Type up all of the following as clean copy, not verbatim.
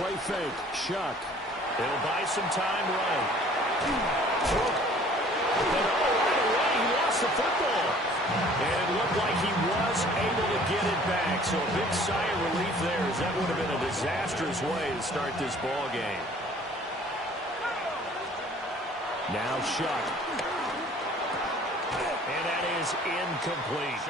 play fake. Shuck. He'll buy some time running. And right away, he lost the football. And it looked like he was able to get it back. So a big sigh of relief there, as that would have been a disastrous way to start this ball game. Now Shuck. And that is incomplete.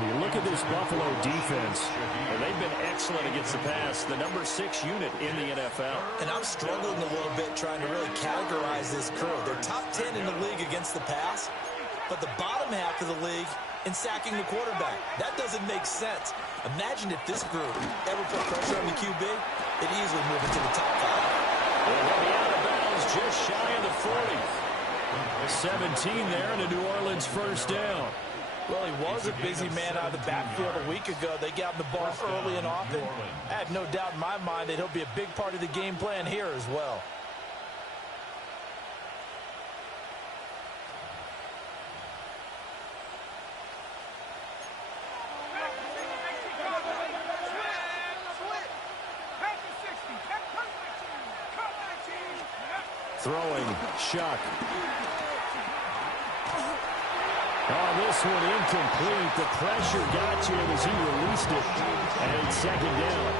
You look at this Buffalo defense. And they've been excellent against the pass. The number 6 unit in the NFL. And I'm struggling a little bit trying to really categorize this crew. They're top 10 in the league against the pass, but the bottom half of the league in sacking the quarterback. That doesn't make sense. Imagine if this group ever put pressure on the QB, it'd easily move into the top 5. And they'll be out of bounds just shy of the 40. 17 there, and a New Orleans first down. Well, he was a busy man out of the backfield a week ago. They got him the ball early and often. I have no doubt in my mind that he'll be a big part of the game plan here as well. Throwing, Shuck. Oh, this one incomplete. The pressure got to him as he released it. And it's second down.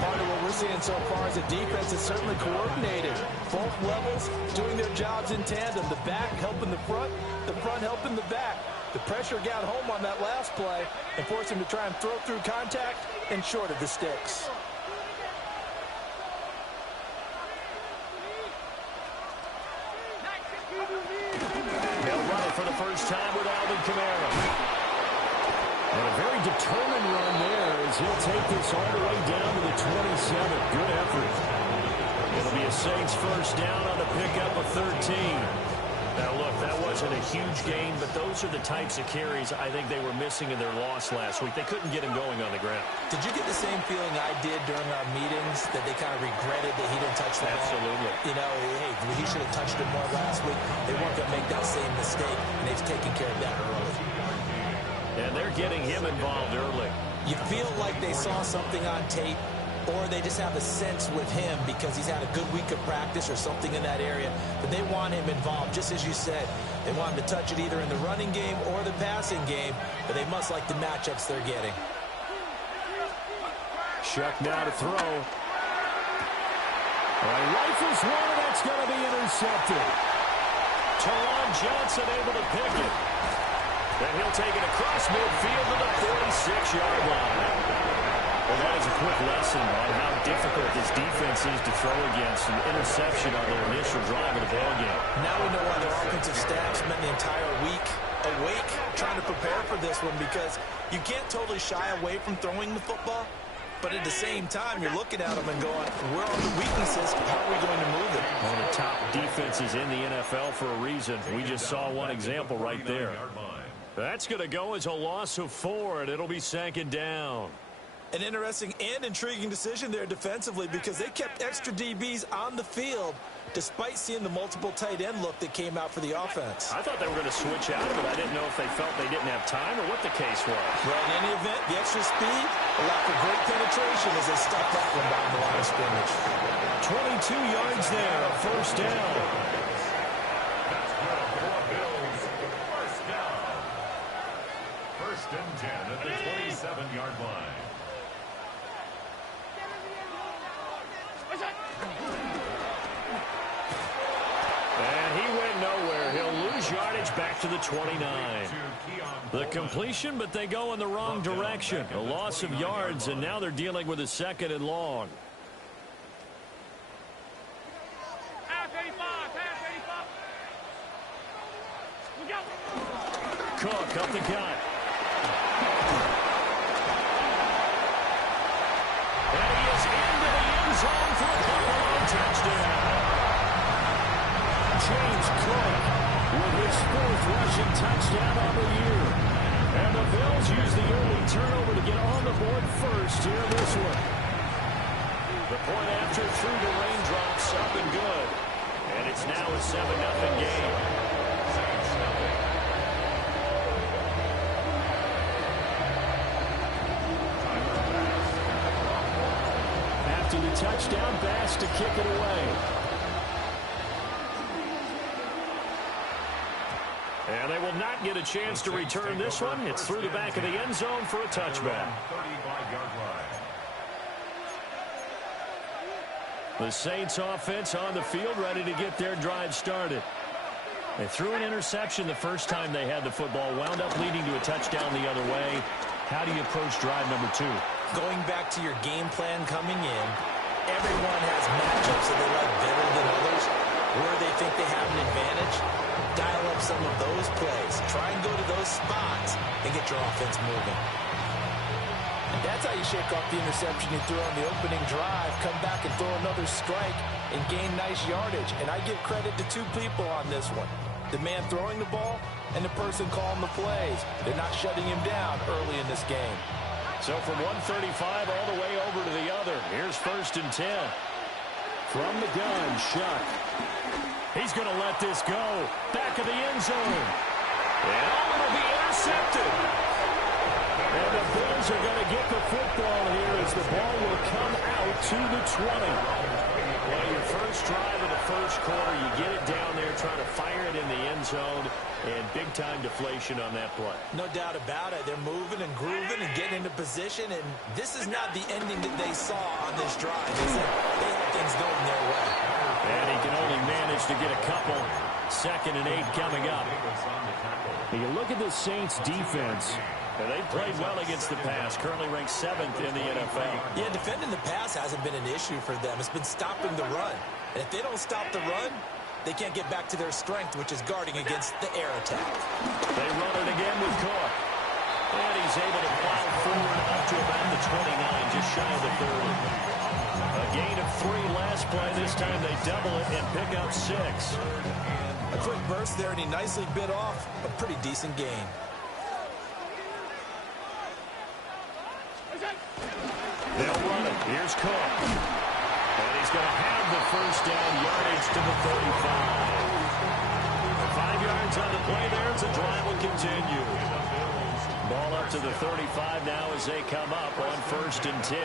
Part of what we're seeing so far is the defense is certainly coordinated. Both levels doing their jobs in tandem. The back helping the front helping the back. The pressure got home on that last play and forced him to try and throw through contact and short of the sticks. For the first time with Alvin Kamara. And a very determined run there as he'll take this all the way down to the 27. Good effort. It'll be a Saints first down on the pickup of 13. Now, look, that wasn't a huge gain, but those are the types of carries I think they were missing in their loss last week. They couldn't get him going on the ground. Did you get the same feeling I did during our meetings, that they kind of regretted that he didn't touch the ball? Absolutely. You know, hey, he should have touched it more last week. They weren't going to make that same mistake, and they've taken care of that early. And they're getting him involved early. You feel like they saw something on tape, or they just have a sense with him because he's had a good week of practice or something in that area, but they want him involved. Just as you said, they want him to touch it either in the running game or the passing game, but they must like the matchups they're getting. Shuck now to throw. Rifles one, and that's going to be intercepted. Teron Johnson able to pick it. Then he'll take it across midfield to the 46-yard line. Well, that is a quick lesson on how difficult this defense is to throw against. An interception on their initial drive of the ballgame. Now we know why their offensive staff spent the entire week awake trying to prepare for this one, because you can't totally shy away from throwing the football, but at the same time, you're looking at them and going, where are the weaknesses? How are we going to move it? One of the top defenses in the NFL for a reason. We just saw one example right there. That's going to go as a loss of 4, and it'll be second down. An interesting and intriguing decision there defensively, because they kept extra DBs on the field despite seeing the multiple tight end look that came out for the offense. I thought they were going to switch out of it. I didn't know if they felt they didn't have time or what the case was. Well, in any event, the extra speed allowed for great penetration as they stuck that one down the line of scrimmage. 22 yards there, a first down. First and 10 at the 27-yard line. And he went nowhere. He'll lose yardage back to the 29. The completion, but they go in the wrong direction. A loss of yards, and now they're dealing with a second and long. Cook up the gut. And he is into the end zone for a Buffalo touchdown. James Cook with his 4th rushing touchdown of the year. And the Bills use the early turnover to get on the board first here in this one. The point after through the raindrops, up and good. And it's now a 7-0 game. After the touchdown. Bass to kick it away. And they will not get a chance to return this one. It's through the back of the end zone for a touchback. 35-yard line. The Saints offense on the field, ready to get their drive started. They threw an interception the first time they had the football, wound up leading to a touchdown the other way. How do you approach drive number 2? Going back to your game plan coming in, everyone has matchups that they like better than others. Where they think they have an advantage, dial up some of those plays. Try and go to those spots and get your offense moving. And that's how you shake off the interception you threw on the opening drive, come back and throw another strike and gain nice yardage. And I give credit to two people on this one. The man throwing the ball and the person calling the plays. They're not shutting him down early in this game. So from 135 all the way over to the other. Here's 1st and 10. From the gun, Shuck. He's going to let this go. Back of the end zone. And it'll be intercepted. And the Bills are going to get the football here as the ball will come out to the 20. Well, your first drive of the first quarter, you get it down there, trying to fire it in the end zone, and big-time deflation on that play. No doubt about it. They're moving and grooving and getting into position, and this is not the ending that they saw on this drive, is it? They had things going their way. And he can only manage to get a couple. 2nd and 8 coming up. You look at the Saints defense. They played well against the pass. Currently ranked 7th in the NFL. Yeah, defending the pass hasn't been an issue for them. It's been stopping the run. And if they don't stop the run, they can't get back to their strength, which is guarding against the air attack. They run it again with Cook. And he's able to plow forward up to about the 29, just shy of the 30. A gain of 3 last play. This time they double it and pick up 6. A quick burst there, and he nicely bit off a pretty decent gain. They'll run it. Here's Cook. And he's going to have the first down, yardage to the 35. 5 yards on the play there as the drive will continue. Ball up to the 35 now as they come up on 1st and 10.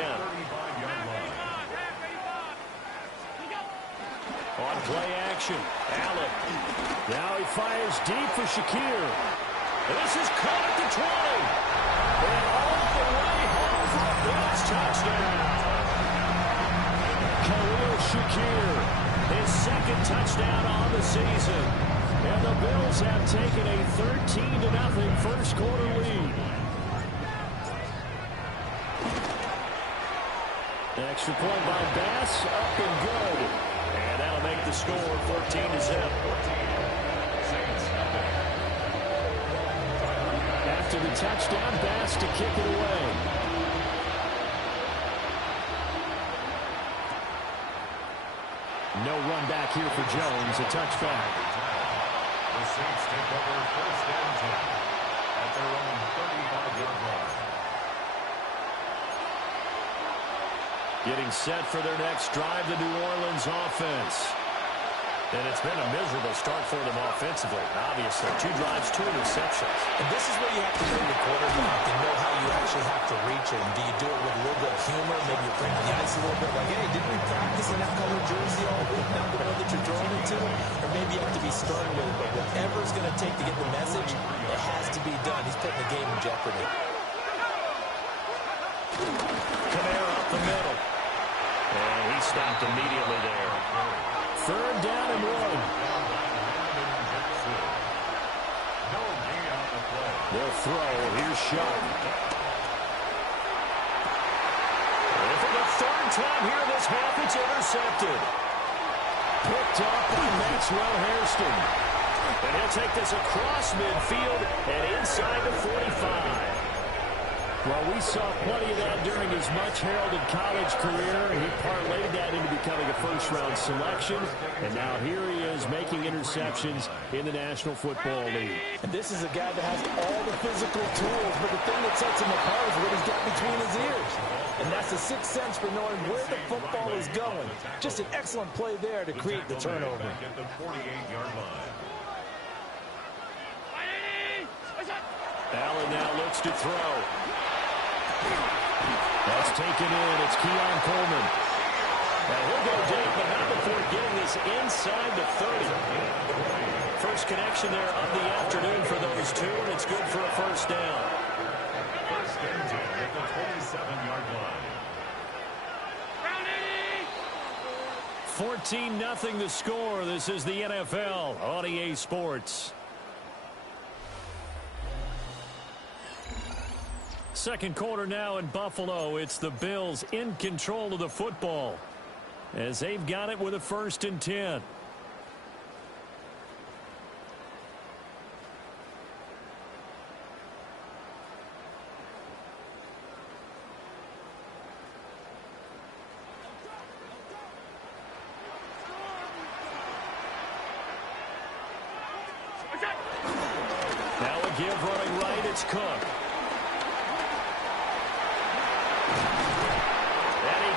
On play action, Allen. Now he fires deep for Shakir. This is caught at the 20. And all the way home for a Bills touchdown. Khalil Shakir, his 2nd touchdown on the season. And the Bills have taken a 13-0 first quarter lead. An extra point by Bass, up and good. And that'll make the score 14-0. After the touchdown, Bass to kick it away. No run back here for Jones, a touchback. The Saints take over 1st and 10 at their own 35-yard line. Getting set for their next drive, the New Orleans offense. And it's been a miserable start for them offensively, obviously. 2 drives, 2 interceptions. And this is where you have to know your quarterback and know how you actually have to reach him. Do you do it with a little bit of humor, maybe you bring the ice a little bit, like, hey, didn't we practice in that color jersey all week now to know that you're throwing it to him? Or maybe you have to be stern with it, but whatever it's going to take to get the message, it has to be done. He's putting the game in jeopardy. Kamara up the middle. And he stopped immediately there. 3rd down and 1. They'll throw. Here's Shuck. And for the 3rd time here in this half, it's intercepted. Picked up by Maxwell Hairston. And he'll take this across midfield and inside the 45. Well, we saw plenty of that during his much-heralded college career. He parlayed that into becoming a first-round selection. And now here he is making interceptions in the National Football League. And this is a guy that has all the physical tools, but the thing that sets him apart is what he's got between his ears. And that's the 6th sense for knowing where the football is going. Just an excellent play there to create the turnover. At the 48-yard line. Allen now looks to throw. That's taken in. It's Keon Coleman. Now he'll go deep, but not before getting this inside the 30. First connection there of the afternoon for those two, and it's good for a first down. First and 10 at the 27-yard line. 14-0 the score. This is the NFL on EA Sports. Second quarter now in Buffalo. It's the Bills in control of the football as they've got it with a first and 10. Now a give running right. It's Cook.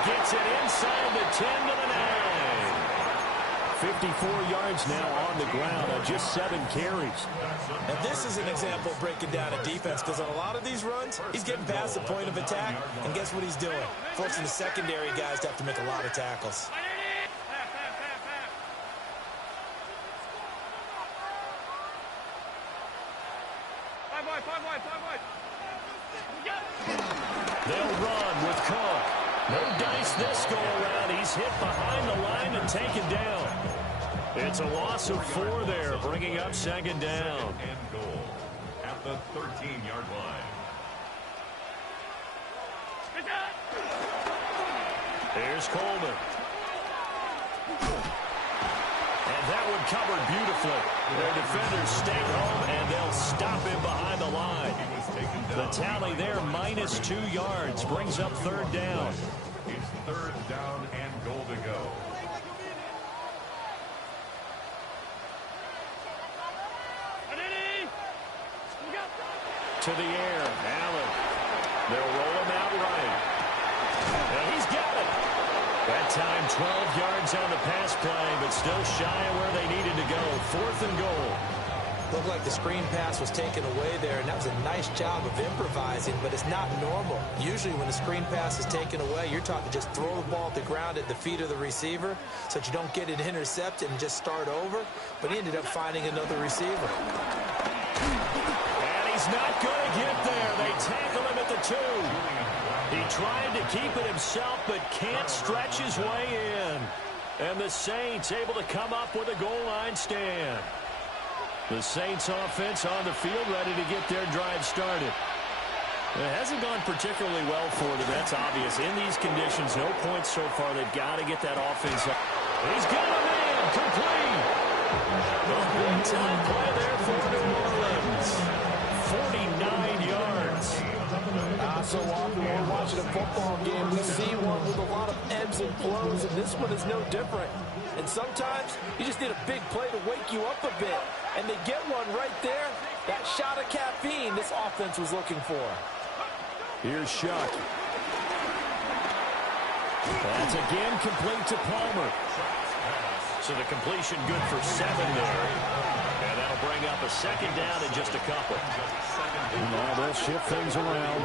Gets it inside the 10 to the 9. 54 yards now on the ground on just 7 carries. And this is an example of breaking down a defense, because on a lot of these runs, he's getting past the point of attack, and guess what he's doing? Forcing the secondary guys to have to make a lot of tackles. They'll run with Cook. No dice this go-around. He's hit behind the line and taken down. It's a loss of 4 there, bringing up second down. And goal at the 13-yard line. Here's Coleman. And that one covered beautifully. Their defenders stay home, and they'll stop him behind the line. The tally there, minus 2 yards, brings up third down. It's third down and goal to go. To the air, Allen. They'll roll him out right. And he's got it. That time 12 yards on the pass play, but still shy of where they needed to go. 4th and goal. Looked like the screen pass was taken away there, and that was a nice job of improvising, but it's not normal. Usually when the screen pass is taken away, you're taught to just throw the ball at the ground at the feet of the receiver so that you don't get it intercepted and just start over, but he ended up finding another receiver. And he's not going to get there. They tackle him at the 2. He tried to keep it himself, but can't stretch his way in. And the Saints able to come up with a goal line stand. The Saints offense on the field ready to get their drive started. It hasn't gone particularly well for them. That's obvious. In these conditions, no points so far. They've got to get that offense up. He's got a man. Complete. A big-time play there for New Orleans. 49 yards. So often when we're watching a football game, we see one with a lot of ebbs and flows, and this one is no different. And sometimes you just need a big play to wake you up a bit. And they get one right there. That shot of caffeine this offense was looking for. Here's Shuck. That's again complete to Palmer. So the completion good for 7 there. And that'll bring up a second down in just a couple. Now they'll shift things around.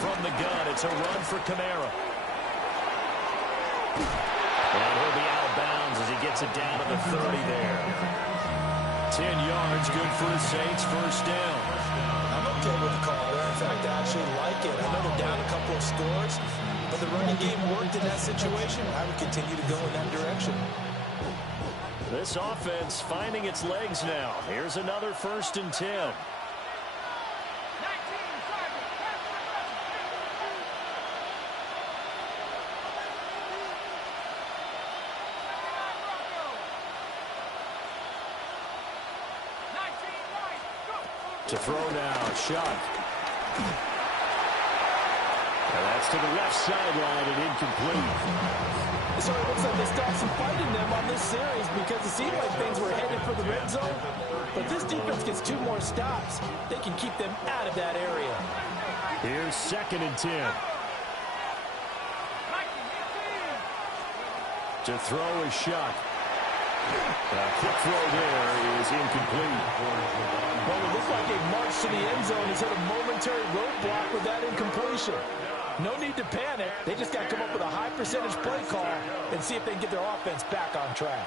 From the gun, it's a run for Kamara. And he'll be out of bounds as he gets it down to the 30 there. 10 yards, good for the Saints, first down. I'm okay with the call there. In fact, I actually like it. I know they're down a couple of scores, but the running game worked in that situation. I would continue to go in that direction. This offense finding its legs now. Here's another first and 10. To throw now, Shuck. And that's to the left sideline and incomplete. So it looks like they start some fight in them on this series because it seemed like things were headed for the red zone. But this defense gets 2 more stops. They can keep them out of that area. Here's 2nd and 10. To throw is Shuck. Quick throw there is incomplete. Well, it looked like a march to the end zone has hit a momentary roadblock with that incompletion. No need to panic. They just got to come up with a high percentage play call and see if they can get their offense back on track.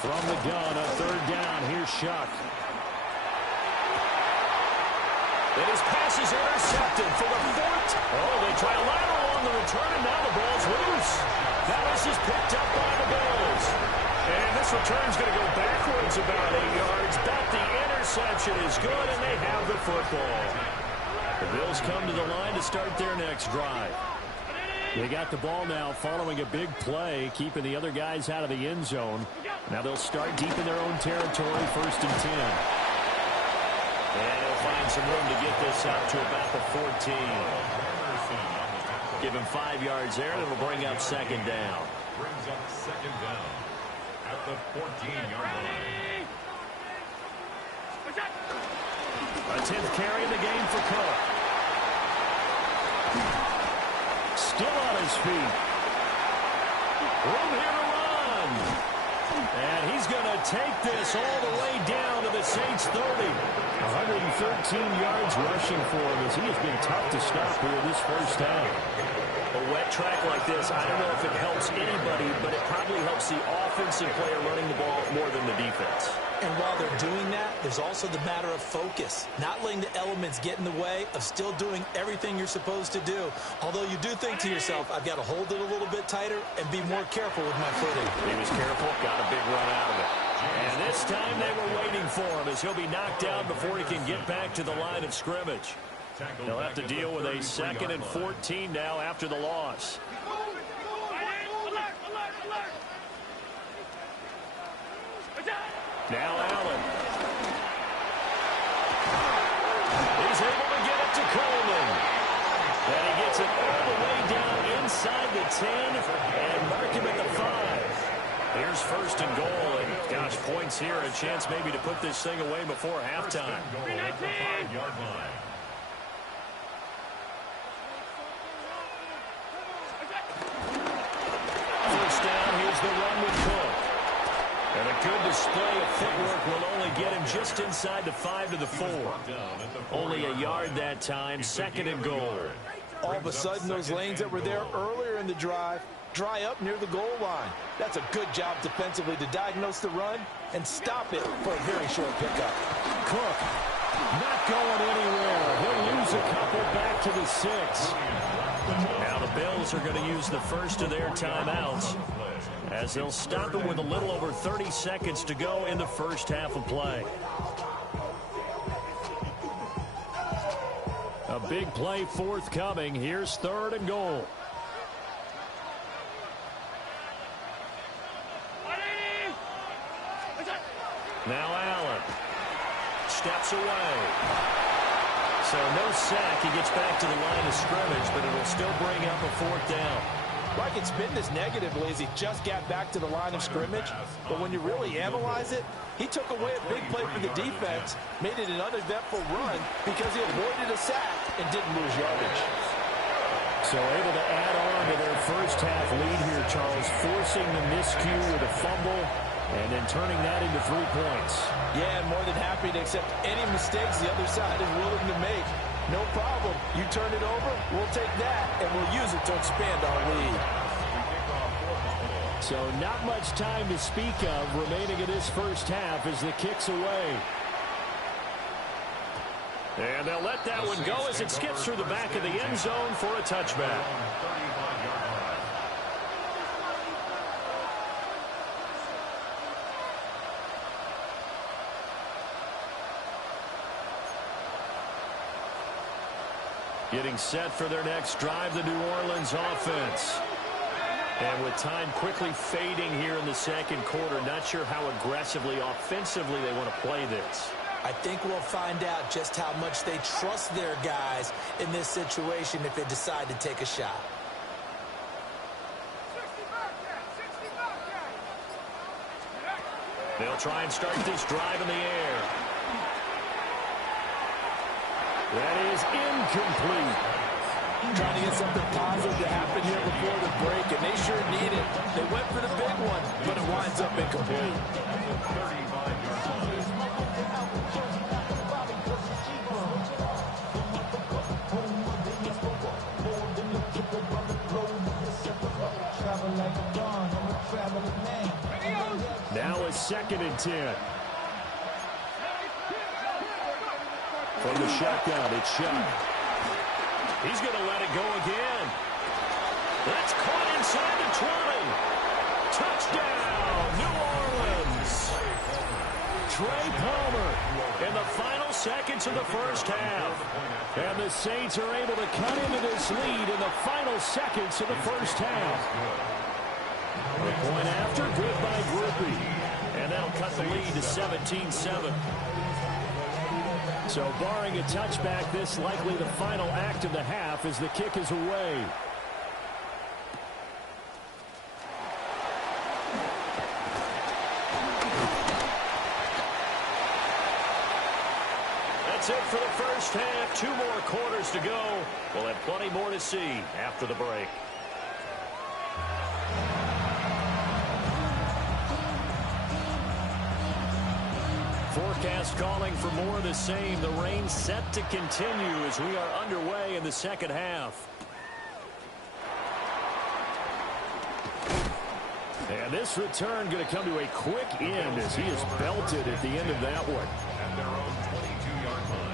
From the gun, a third down. Here's Shuck. And his pass is intercepted for the fourth. Oh, they try a lateral on the return, and now the ball's loose. Now this is picked up by the Bills. And this return's going to go backwards about 8 yards. But the interception is good, and they have the football. The Bills come to the line to start their next drive. They got the ball now following a big play, keeping the other guys out of the end zone. Now they'll start deep in their own territory, 1st and 10. And he'll find some room to get this out to about the 14. Give him 5 yards there, and it'll bring up 2nd down. Brings up 2nd down at the 14-yard line. A 10th carry in the game for Cook. Still on his feet. Room here to run. And he's going to take this all the way down to the Saints' 30. 113 yards rushing for him as he has been tough to stop here this first half. A wet track like this, I don't know if it helps anybody, but it probably helps the offensive player running the ball more than the defense. And while they're doing that, there's also the matter of focus. Not letting the elements get in the way of still doing everything you're supposed to do. Although you do think to yourself, I've got to hold it a little bit tighter and be more careful with my footing. He was careful, got a big run out of it. And this time they were waiting for him as he'll be knocked down before he can get back to the line of scrimmage. They'll have to deal with a 2nd and 14 now after the loss. Now Allen. He's able to get it to Coleman. And he gets it all the way down inside the 10 and mark him at the 5. Here's 1st and goal, and gosh, points here, a chance maybe to put this thing away before halftime. 5-yard line. First down, here's the run with Cook. And a good display of footwork will only get him just inside the 5 to the 4. Only a yard that time, 2nd and goal. All of a sudden, those lanes that were there earlier in the drive dry up near the goal line. That's a good job defensively to diagnose the run and stop it for a very short pickup. Cook not going anywhere. He'll lose a couple back to the 6. Now the Bills are going to use the first of their timeouts as they'll stop it with a little over 30 seconds to go in the first half of play. A big play forthcoming. Here's 3rd and goal. Now Allen steps away. So no sack. He gets back to the line of scrimmage, but it'll still bring up a 4th down. Like it's been this negatively as he just got back to the line of scrimmage. But when you really analyze it, he took away a big play for the defense, made it an uneventful run because he avoided a sack and didn't lose yardage. So able to add on to their first half lead here, Charles, forcing the miscue with a fumble and then turning that into 3 points. Yeah, and more than happy to accept any mistakes the other side is willing to make. No problem. You turn it over, we'll take that, and we'll use it to expand our lead. So not much time to speak of remaining in this first half as the kick's away. And they'll let that one go as it skips through the back of the end zone for a touchback. Getting set for their next drive, the New Orleans offense. And with time quickly fading here in the second quarter, not sure how aggressively, offensively they want to play this. I think we'll find out just how much they trust their guys in this situation if they decide to take a shot. They'll try and start this drive in the air. That is incomplete. trying to get something positive to happen here before the break, and they sure need it. They went for the big one, but it winds up incomplete. Now a 2nd and 10. From the shotgun, it's Shuck. He's going to let it go again. That's caught inside the 20. Touchdown, New Orleans. Trey Palmer in the final seconds of the first half. And the Saints are able to cut into this lead in the final seconds of the first half. The point after, good by Groupie. And that'll cut the lead to 17-7. So barring a touchback, this likely the final act of the half as the kick is away. That's it for the first half. 2 more quarters to go. We'll have plenty more to see after the break. Forecast calling for more of the same. The rain set to continue as we are underway in the second half. And this return going to come to a quick end as he is belted at the end of that one. At their own 22-yard line.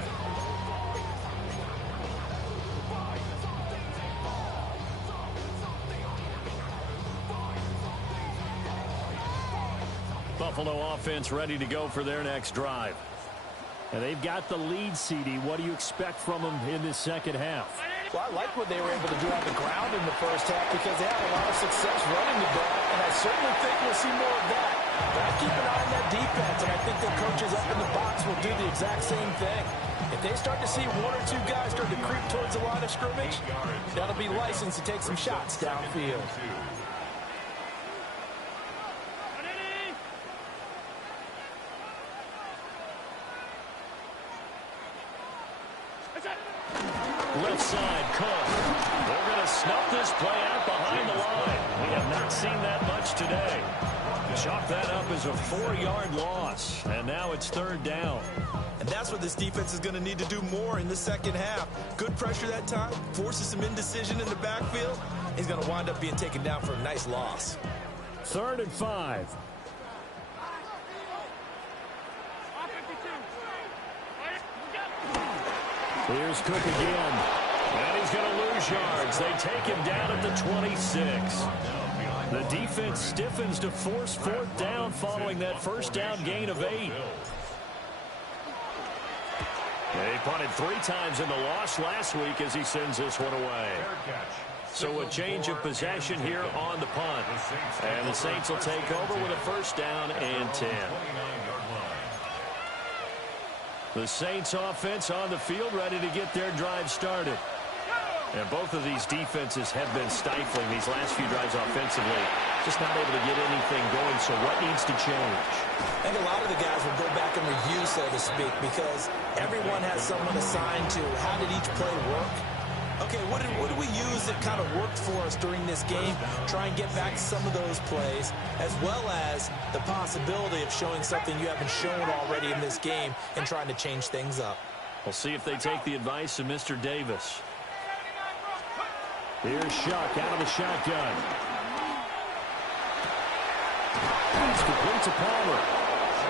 Buffalo offense ready to go for their next drive. And they've got the lead, CD. What do you expect from them in this second half? Well, I like what they were able to do on the ground in the first half because they had a lot of success running the ball, and I certainly think we'll see more of that. But I keep an eye on that defense, and I think the coaches up in the box will do the exact same thing. If they start to see 1 or 2 guys start to creep towards the line of scrimmage, that'll be licensed to take some shots downfield. Left side, Cook. They're going to snuff this play out behind the line. We have not seen that much today. Chalk that up as a 4-yard loss. And now it's 3rd down. And that's what this defense is going to need to do more in the second half. Good pressure that time, forces some indecision in the backfield. He's going to wind up being taken down for a nice loss. 3rd and 5. Here's Cook again. And he's going to lose yards. They take him down at the 26. The defense stiffens to force 4th down following that first down gain of 8. They punted 3 times in the loss last week as he sends this one away. So a change of possession here on the punt. And the Saints will take over with a 1st down and 10. The Saints offense on the field ready to get their drive started. And both of these defenses have been stifling these last few drives offensively. Just not able to get anything going, so what needs to change? I think a lot of the guys will go back and review, so to speak, because everyone has someone assigned to how did each play work. Okay, what did we use that kind of worked for us during this game? Try and get back some of those plays, as well as the possibility of showing something you haven't shown already in this game and trying to change things up. We'll see if they take the advice of Mr. Davis. Here's Shuck out of the shotgun. It's complete to Palmer.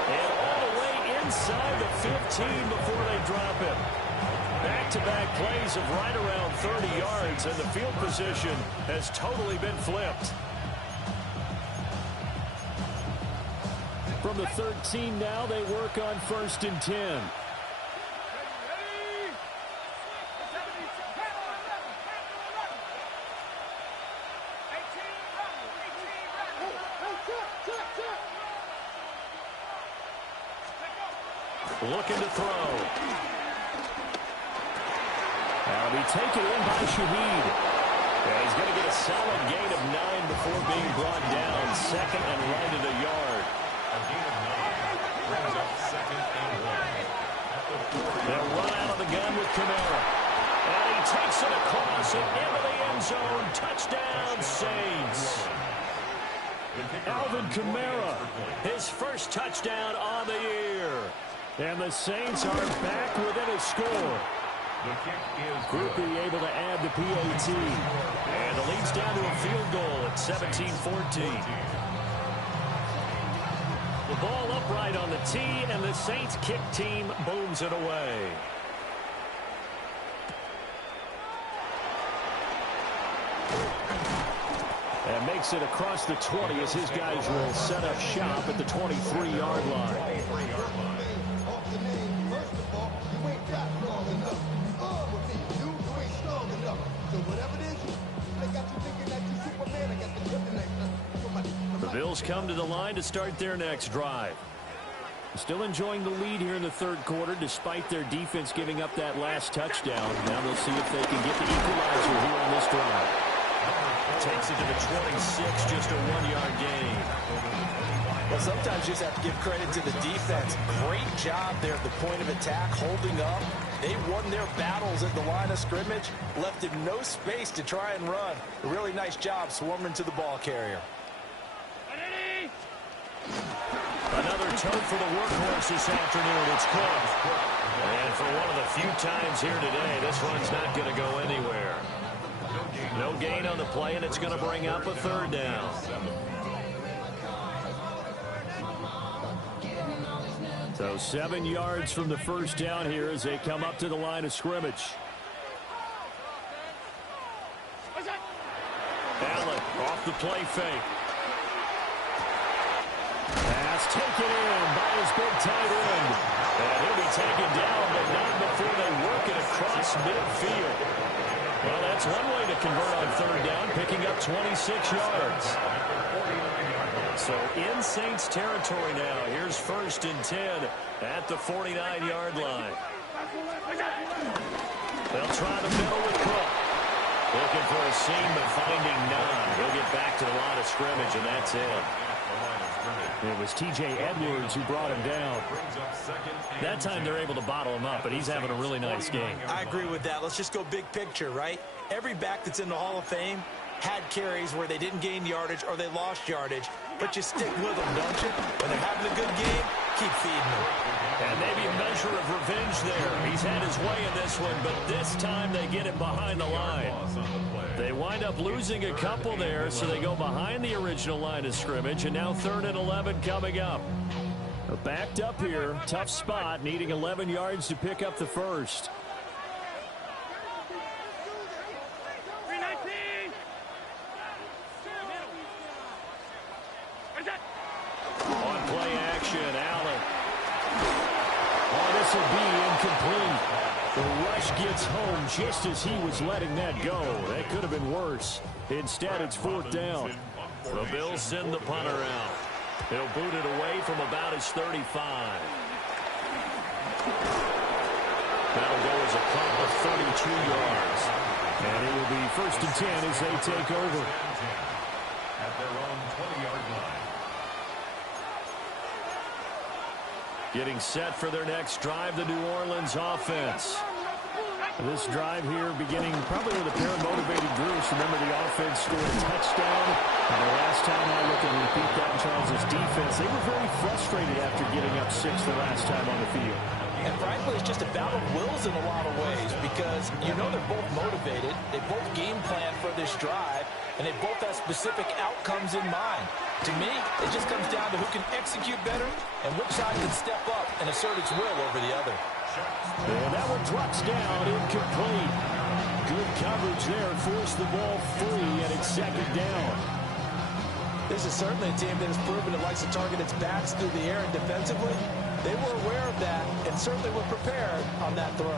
And all the way inside the 15 before they drop him. Back-to-back plays of right around 30 yards, and the field position has totally been flipped. From the 13 now, they work on 1st and 10. Looking to throw. That'll be taken in by Shaheed. And he's going to get a solid gain of 9 before being brought down. 2nd and right at a yard. A gain of 9 brings up 2nd and 1. They'll run out of the gun with Kamara. And he takes it across and into the end zone. Touchdown, Saints. Alvin Kamara, his first touchdown on the year. And the Saints are back within a score. Groupie able to add the PAT. And the lead's down to a field goal at 17-14. The ball upright on the tee, and the Saints kick team booms it away. And makes it across the 20 as his guys will set up shop at the 23-yard line. The Bills come to the line to start their next drive. Still enjoying the lead here in the third quarter despite their defense giving up that last touchdown. Now they'll see if they can get the equalizer here on this drive. Takes it to the 26, just a 1-yard gain. Well, sometimes you just have to give credit to the defense. Great job there at the point of attack, holding up. They won their battles at the line of scrimmage, left him no space to try and run. A really nice job swarming to the ball carrier. Another turn for the workhorse this afternoon. It's Cook. And for one of the few times here today, this one's not going to go anywhere. No gain on the play, and it's going to bring up a third down. So 7 yards from the first down here as they come up to the line of scrimmage. Allen off the play fake. Pass taken in by his big tight end. And he'll be taken down, but not before they work it across midfield. Well, that's one way to convert on third down, picking up 26 yards. So in Saints territory now. Here's 1st and 10 at the 49-yard line. They'll try the middle with Cook. Looking for a seam, but finding none. He'll get back to the line of scrimmage, and that's it. It was T.J. Edwards who brought him down. That time they're able to bottle him up, but he's having a really nice game. I agree with that. Let's just go big picture, right? Every back that's in the Hall of Fame had carries where they didn't gain yardage or they lost yardage, but you stick with them, don't you? When they're having a good game, keep feeding them. And maybe a measure of revenge there. He's had his way in this one, but this time they get him behind the line. They wind up losing a couple there, so they go behind the original line of scrimmage, and now 3rd and 11 coming up. Backed up here, tough spot, needing 11 yards to pick up the first. On play action, Allen. Oh, this will be incomplete. The rush gets home just as he was letting that go. That could have been worse. Instead, it's 4th down. The Bills send the punter out. He'll boot it away from about his 35. That'll go as a punt of 32 yards. And it will be 1st and 10 as they take over. At their own 20-yard line. Getting set for their next drive, the New Orleans offense. This drive here beginning probably with a pair of motivated groups. Remember, the offense scored a touchdown. And the last time I look and repeat that in Charles' defense, they were very frustrated after getting up 6 the last time on the field. And frankly, it's just a battle of wills in a lot of ways because you know they're both motivated. They both game plan for this drive, and they both have specific outcomes in mind. To me, it just comes down to who can execute better and which side can step up and assert its will over the other. And that one drops down, incomplete. Good coverage there, forced the ball free, and it's 2nd down. This is certainly a team that has proven it likes to target its backs through the air and defensively. They were aware of that and certainly were prepared on that throw.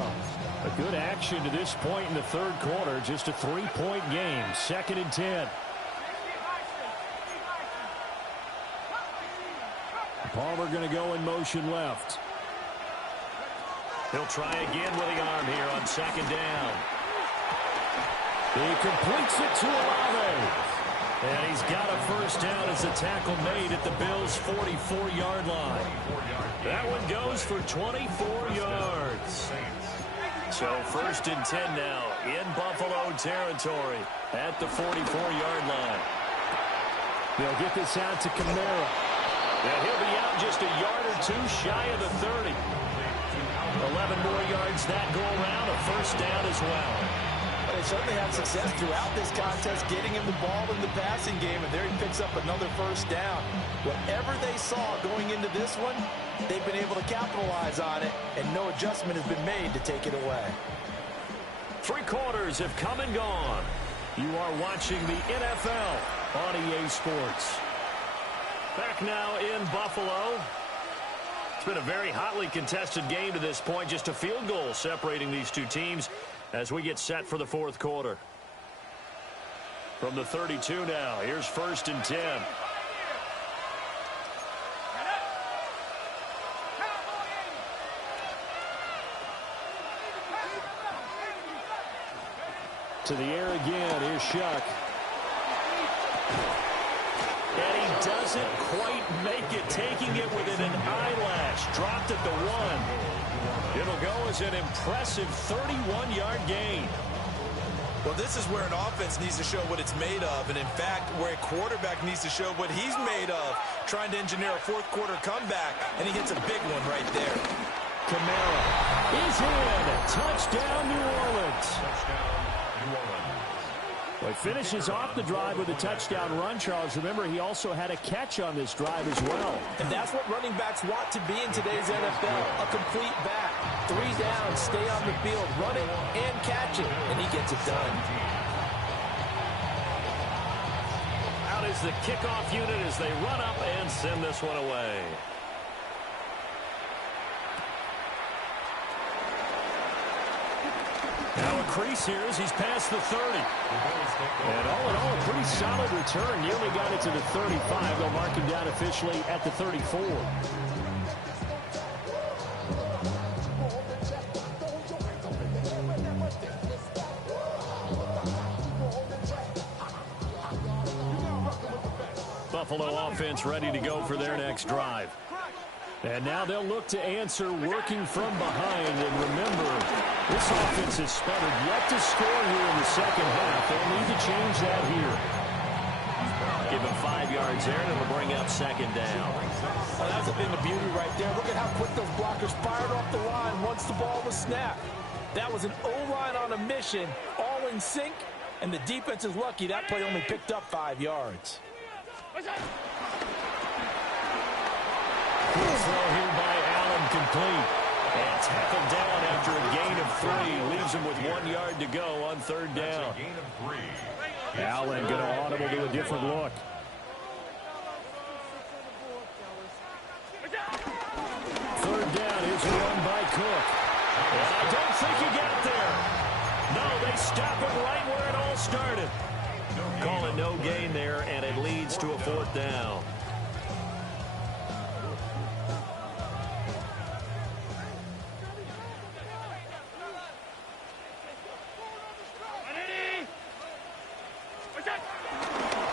A good action to this point in the third quarter. Just a 3-point game. 2nd and 10. Palmer going to go in motion left. He'll try again with the arm here on 2nd down. He completes it to Olave. And he's got a first down as a tackle made at the Bills' 44-yard line. That one goes for 24 yards. So first and 10 now in Buffalo territory at the 44-yard line. They'll get this out to Kamara. And he'll be out just a yard or two shy of the 30. 11 more yards that go around, a first down as well. They certainly had success throughout this contest, getting him the ball in the passing game, and there he picks up another first down. Whatever they saw going into this one, they've been able to capitalize on it, and no adjustment has been made to take it away. 3 quarters have come and gone. You are watching the NFL on EA Sports. Back now in Buffalo. It's been a very hotly contested game to this point. Just a field goal separating these two teams as we get set for the fourth quarter. From the 32 now, here's first and 10. To the air again, here's Shuck. And he doesn't quite make it, taking it within an eyelash. Dropped at the 1. It'll go as an impressive 31-yard gain. Well, this is where an offense needs to show what it's made of, and in fact, where a quarterback needs to show what he's made of, trying to engineer a fourth-quarter comeback, and he hits a big one right there. Kamara is in. Touchdown, New Orleans. Well, he finishes off the drive with a touchdown run, Charles. Remember, he also had a catch on this drive as well. And that's what running backs want to be in today's NFL, a complete back. 3 downs, stay on the field, run it and catch it, and he gets it done. Out is the kickoff unit as they run up and send this one away. Now a crease here as he's past the 30. And all in all, a pretty solid return. Nearly got it to the 35. They'll mark him down officially at the 34. Buffalo offense ready to go for their next drive. And now they'll look to answer working from behind. And remember, this offense has sputtered yet to score here in the second half. They'll need to change that here. Give him 5 yards there, and it'll bring up second down. Well, that's a thing of beauty right there. Look at how quick those blockers fired off the line once the ball was snapped. That was an O-line on a mission, all in sync, and the defense is lucky that play only picked up 5 yards. Throw here by Allen complete. And tackled down after a gain of 3. Leaves him with 1 yard to go on third down. Allen going to audible to a different look. Third down, here's a run by Cook. And I don't think he got there. No, they stop him right where it all started. Call it no gain there, and it leads to a fourth down.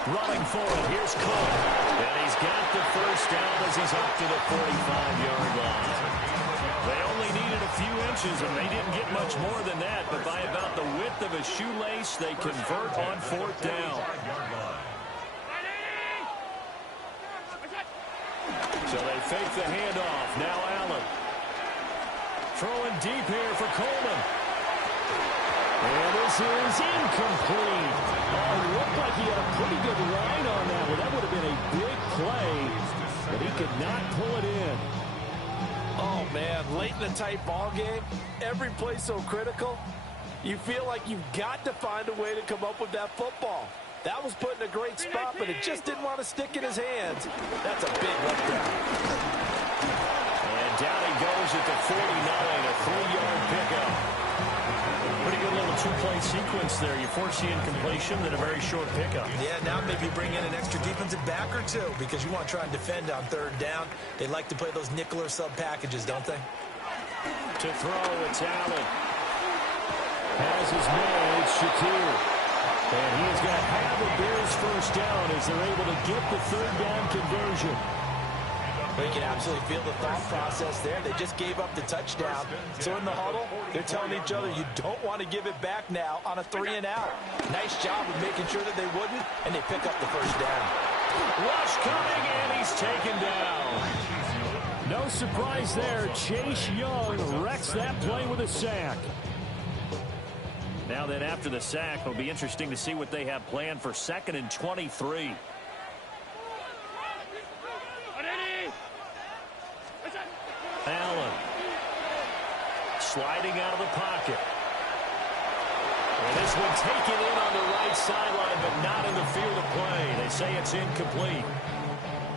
Running for it, here's Cook. And he's got the first down as he's up to the 45-yard line. They only needed a few inches, and they didn't get much more than that. But by about the width of a shoelace, they convert on fourth down. So they fake the handoff. Now Allen. Throwing deep here for Coleman. And this is incomplete. Oh, he looked like he had a pretty good line on that one. That would have been a big play, but he could not pull it in. Oh, man, late in a tight ball game, every play so critical, you feel like you've got to find a way to come up with that football. That was put in a great spot, but it just didn't want to stick in his hands. That's a big letdown. And down he goes at the 49, a 3-yard pickup. Pretty good little two-play sequence there. You force the incompletion, then a very short pickup. Yeah, now maybe bring in an extra defensive back or two because you want to try and defend on third down. They like to play those nickel or sub packages, don't they? To throw, it's Allen. Has his man, it's Shakir. And he's got half of Bears' first down as they're able to get the third down conversion. Well, you can absolutely feel the thought process there. They just gave up the touchdown. So in the huddle, they're telling each other, you don't want to give it back now on a 3-and-out. Nice job of making sure that they wouldn't, and they pick up the first down. Rush coming, and he's taken down. No surprise there. Chase Young wrecks that play with a sack. Now then, after the sack, it'll be interesting to see what they have planned for 2nd and 23. Allen sliding out of the pocket. And this one taken in on the right sideline, but not in the field of play. They say it's incomplete.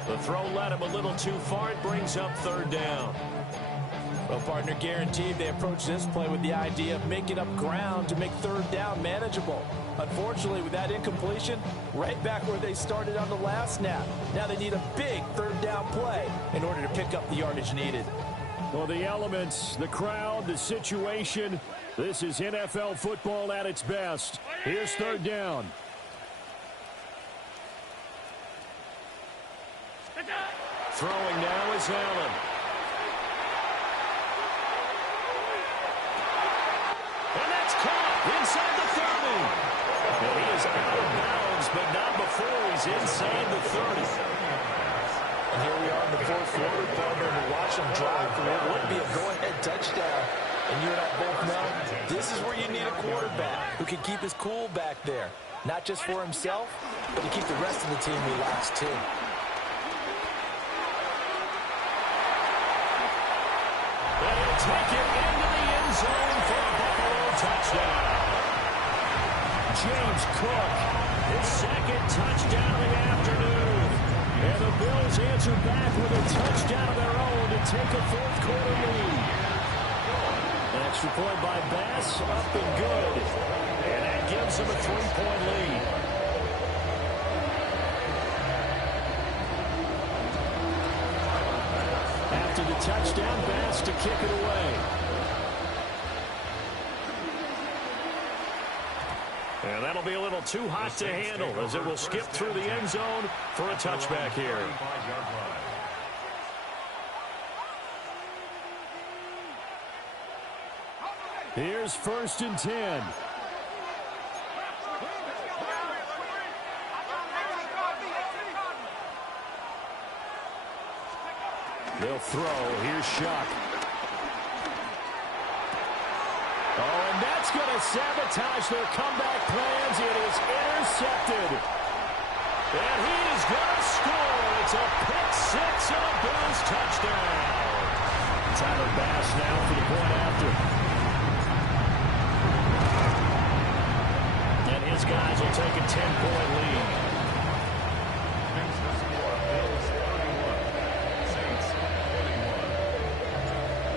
The throw led him a little too far. It brings up 3rd down. Well, partner, guaranteed they approach this play with the idea of making up ground to make 3rd down manageable. Unfortunately, with that incompletion, right back where they started on the last snap. Now they need a big 3rd down play in order to pick up the yardage needed. Well, the elements, the crowd, the situation, this is NFL football at its best. Here's 3rd down. Throwing now is Allen. And that's caught inside the 30. And he is out of bounds, but not before he's inside the 30. And here we are in the 4th quarter, partner, and we're watching them drive for what would be a go-ahead touchdown. And you and I both know this is where you need a quarterback who can keep his cool back there. Not just for himself, but to keep the rest of the team relaxed too. And he'll take it into the end zone for a Buffalo touchdown. James Cook, his 2nd touchdown of the afternoon. And the Bills answer back with a touchdown of their own to take a 4th quarter lead. An extra point by Bass, up and good. And that gives them a 3-point lead. After the touchdown, Bass to kick it away. And that'll be a little too hot to handle as it will skip through the end zone for a touchback here. Here's 1st and 10. They'll throw. Here's Shuck. Oh, and that's going to sabotage their comeback plans. It is intercepted. And he's going to score. It's a pick-6 and a Bills touchdown. Tyler Bass now for the point after. And his guys will take a 10-point lead.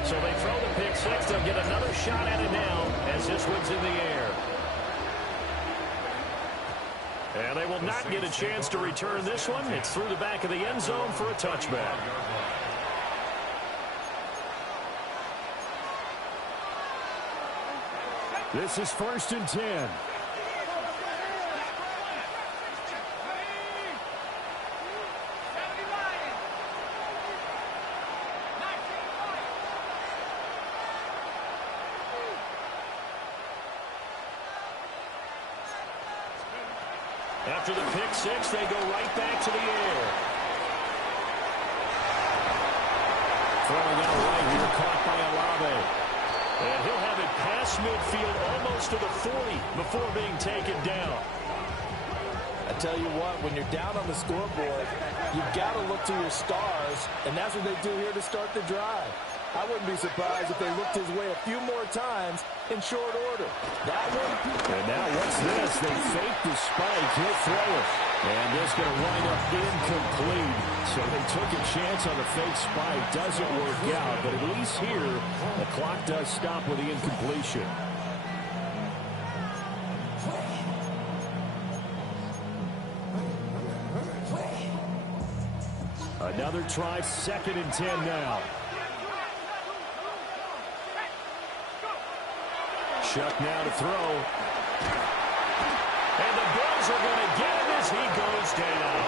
So they throw the pick-6. They'll get another shot at it now as this one's in the air. And they will not get a chance to return this one. It's through the back of the end zone for a touchback. This is 1st and 10. After the pick-6, they go right back to the air. Throwing out right here, caught by Olave. And he'll have it past midfield almost to the 40 before being taken down. I tell you what, when you're down on the scoreboard, you've got to look to your stars, and that's what they do here to start the drive. I wouldn't be surprised if they looked his way a few more times in short order. That one. And now what's this? They fake the spike. He'll throw it. And this going to wind up incomplete. So they took a chance on the fake spike. Doesn't work out. But at least here, the clock does stop with the incompletion. Another try, 2nd and 10 now. Shuck now to throw. And the Bills are going to get him as he goes down.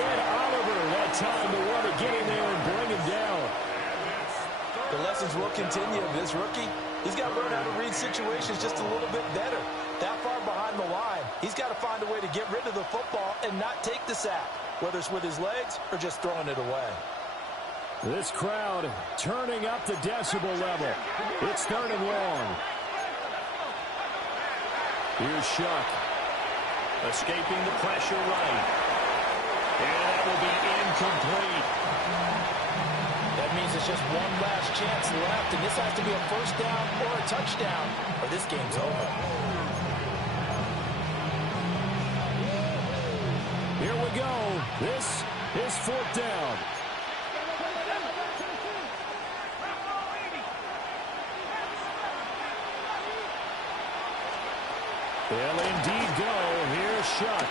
And Oliver receiver had time to run it, get in there and bring him down. The lessons will continue. This rookie, he's got to learn how to read situations just a little bit better. That far behind the line, he's got to find a way to get rid of the football and not take the sack, whether it's with his legs or just throwing it away. This crowd turning up the decibel level. It's 3rd and long. Here's Shuck. Escaping the pressure right. And that will be incomplete. That means it's just one last chance left, and this has to be a first down or a touchdown, or this game's over. Here we go. This is 4th down. They'll indeed go. Here's Shuck.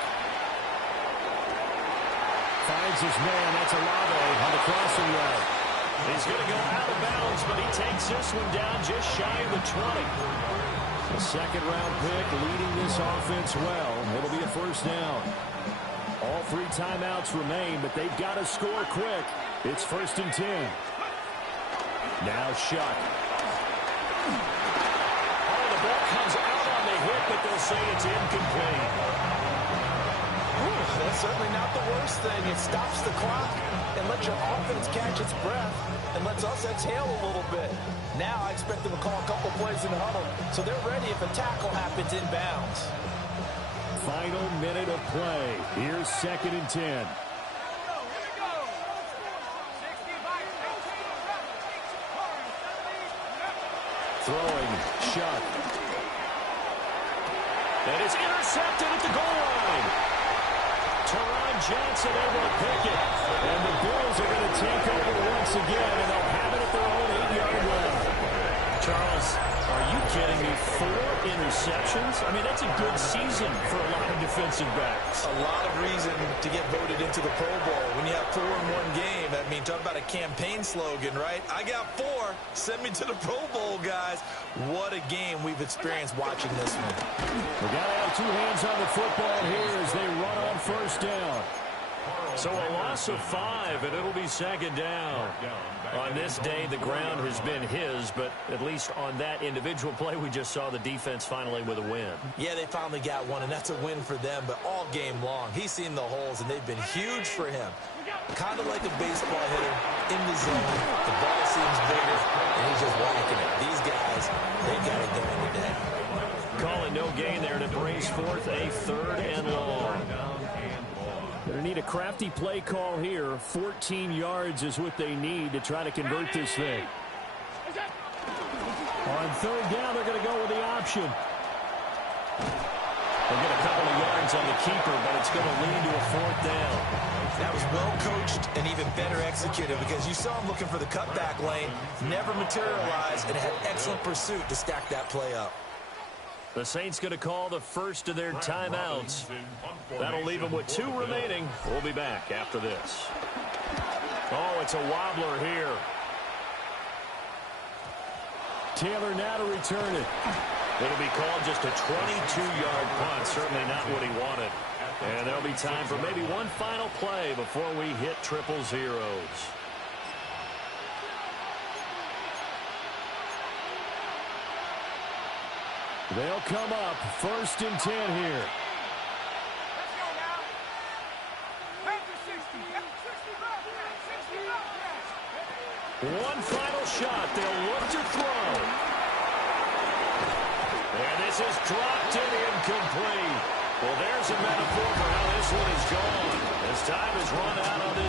Finds his man. That's Olave on the crossing route. He's going to go out of bounds, but he takes this one down just shy of the 20. The 2nd-round pick leading this offense well. It'll be a first down. All 3 timeouts remain, but they've got to score quick. It's 1st and 10. Now Shuck. Oh, the ball comes out on the hit, but they'll say it's incomplete. That's certainly not the worst thing. It stops the clock and lets your offense catch its breath and lets us exhale a little bit. Now I expect them to call a couple plays in the huddle, so they're ready if a tackle happens inbounds. Final minute of play. Here's 2nd and 10. Throwing, Shuck. That is intercepted at the goal line. Teron Johnson able to pick it. And the Bills are going to take over once again, and they'll have it at their own 8-yard line. Charles, are you kidding me? 4 interceptions? I mean, that's a good season for a lot of defensive backs. A lot of reason to get voted into the Pro Bowl. When you have 4 in one game, I mean, talk about a campaign slogan, right? I got 4. Send me to the Pro Bowl, guys. What a game we've experienced watching this one. We got to have 2 hands on the football here as they run on first down. So a loss of 5, and it'll be 2nd down. On this day, the ground has been his, but at least on that individual play, we just saw the defense finally with a win. Yeah, they finally got one, and that's a win for them, but all game long, he's seen the holes, and they've been huge for him. Kind of like a baseball hitter in the zone. The ball seems bigger, and he's just whacking it. These guys, they got it going today. Calling no gain there to brace forth a 3rd and long. Going to need a crafty play call here. 14 yards is what they need to try to convert this thing. On 3rd down, they're going to go with the option. They'll get a couple of yards on the keeper, but it's going to lead to a 4th down. That was well coached and even better executed because you saw him looking for the cutback lane, never materialized, and had excellent pursuit to stack that play up. The Saints going to call the first of their timeouts. That'll leave them with 2 remaining. We'll be back after this. Oh, it's a wobbler here. Taylor now to return it. It'll be called just a 22-yard punt. Certainly not what he wanted. And there'll be time for maybe one final play before we hit 000. They'll come up 1st and 10 here. One final shot. They'll look to throw. And this is dropped and incomplete. Well, there's a metaphor for how this one is gone. As time has run out on this